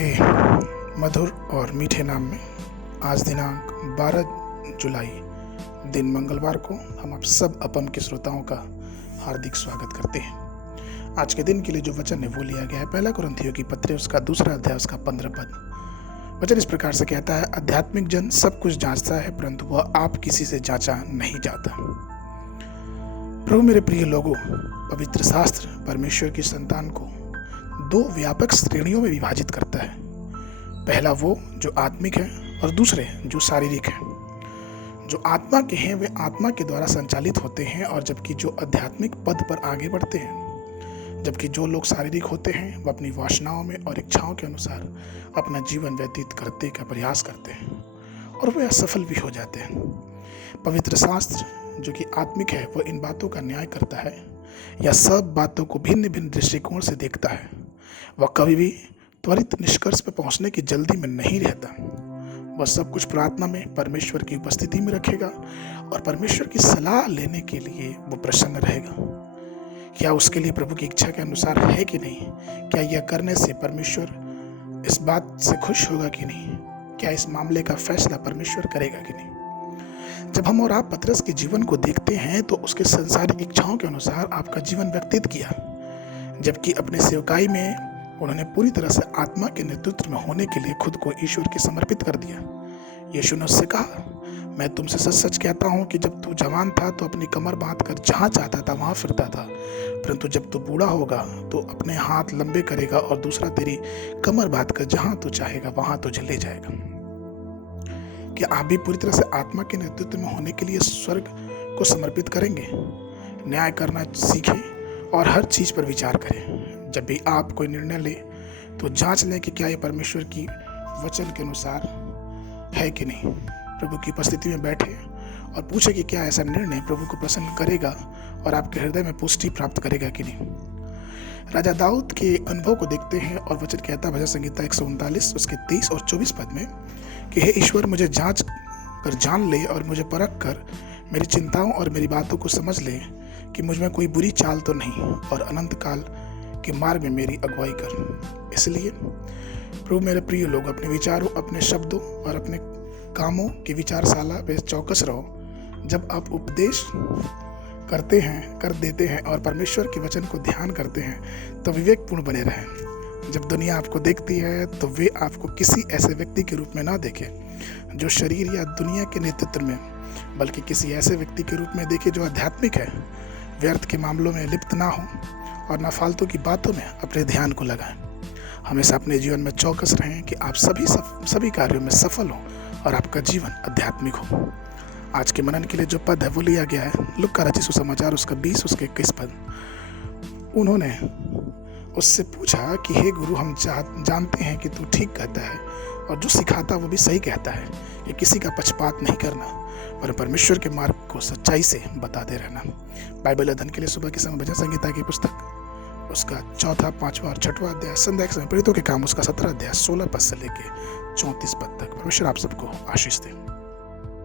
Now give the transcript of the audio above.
के मधुर और मीठे नाम में आज दिनांक 12 जुलाई दिन मंगलवार को हम आप सब अपम के श्रोताओं का हार्दिक स्वागत करते हैं। आज के दिन के लिए जो वचन है वो लिया गया है पहला कुरिन्थियों की पत्री उसका 2 अध्याय उसका 15 पद। वचन इस प्रकार से कहता है, आध्यात्मिक जन सब कुछ जांचता है परंतु वह आप किसी से जांचा नहीं जाता। प्रभु मेरे प्रिय लोगों, पवित्र शास्त्र परमेश्वर की संतान को 2 व्यापक श्रेणियों में विभाजित करता है। पहला वो जो आत्मिक है और दूसरे जो शारीरिक है। जो आत्मा के हैं वे आत्मा के द्वारा संचालित होते हैं और जबकि जो आध्यात्मिक पद पर आगे बढ़ते हैं, जबकि जो लोग शारीरिक होते हैं वह अपनी वासनाओं में और इच्छाओं के अनुसार अपना जीवन व्यतीत करने का प्रयास करते हैं और वे असफल भी हो जाते हैं। पवित्र शास्त्र जो कि आत्मिक है वह इन बातों का न्याय करता है या सब बातों को भिन्न भिन्न दृष्टिकोण से देखता है। वह कभी भी त्वरित निष्कर्ष पर पहुंचने की जल्दी में नहीं रहता। वह सब कुछ प्रार्थना में परमेश्वर की उपस्थिति में रखेगा और परमेश्वर की सलाह लेने के लिए वो प्रसन्न रहेगा। क्या उसके लिए प्रभु की इच्छा के अनुसार है कि नहीं? क्या यह करने से परमेश्वर इस बात से खुश होगा कि नहीं? क्या इस मामले का फैसला परमेश्वर करेगा कि नहीं? जब हम और आप पतरस के जीवन को देखते हैं तो उसके संसारिक इच्छाओं के अनुसार आपका जीवन व्यतीत किया, जबकि अपने सेवकाई में उन्होंने पूरी तरह से आत्मा के नेतृत्व में होने के लिए खुद को ईश्वर के समर्पित कर दिया। यीशु ने उससे कहा, मैं तुमसे सच सच कहता हूँ कि जब तू जवान था तो अपनी कमर बांधकर जहाँ चाहता था वहाँ फिरता था, परंतु जब तू बूढ़ा होगा तो अपने हाथ लंबे करेगा और दूसरा तेरी कमर बांधकर जहाँ तू चाहेगा वहाँ तुझे ले जाएगा। क्या आप भी पूरी तरह से आत्मा के नेतृत्व में होने के लिए स्वर्ग को समर्पित करेंगे? न्याय करना सीखें और हर चीज पर विचार करें। जब भी आप कोई निर्णय ले तो जांच लें कि क्या यह परमेश्वर की वचन के अनुसार है कि नहीं। प्रभु की उपस्थिति में बैठे और पूछे कि क्या ऐसा निर्णय प्रभु को प्रसन्न करेगा और आपके हृदय में पुष्टि प्राप्त करेगा कि नहीं। राजा दाऊद के अनुभव को देखते हैं और वचन कहता है भजन संहिता 139 उसके 23 और 24 पद में कि हे ईश्वर, मुझे जांच कर जान ले और मुझे परख कर मेरी चिंताओं और मेरी बातों को समझ ले कि मुझ में कोई बुरी चाल तो नहीं और अनंत काल के मार्ग में मेरी अगुवाई कर। इसलिए प्रभु मेरे प्रिय लोग, अपने विचारों, अपने शब्दों और अपने कामों की विचारशाला में चौकस रहो। जब आप उपदेश कर देते हैं और परमेश्वर के वचन को ध्यान करते हैं तो विवेकपूर्ण बने रहें। जब दुनिया आपको देखती है तो वे आपको किसी ऐसे व्यक्ति के रूप में ना देखे जो शरीर या दुनिया के नेतृत्व में, बल्कि किसी ऐसे व्यक्ति के रूप में देखे जो आध्यात्मिक है, व्यर्थ के मामलों में लिप्त ना हो और ना फालतू की बातों में अपने ध्यान को लगाएं। हमेशा अपने जीवन में चौकस रहें कि आप सभी कार्यों में सफल हों और आपका जीवन आध्यात्मिक हो। आज के मनन के लिए जो पद है वो लिया गया है लूका रचित सुसमाचार उसका 20 उसके 21 पद। उन्होंने उससे पूछा कि हे गुरु, हम जानते हैं कि तू ठीक कहता है और जो सिखाता वो भी सही कहता है कि किसी का पक्षपात नहीं करना और परमेश्वर के मार्ग को सच्चाई से बताते रहना। बाइबल अध्ययन के लिए सुबह के समय भजन संहिता की पुस्तक उसका 4, 5 और 6 अध्याय, संध्या के समय प्रेरितों के काम उसका 17 अध्याय 16 पद से लेके 34 पद तक। परमेश्वर आप सबको आशीष दे।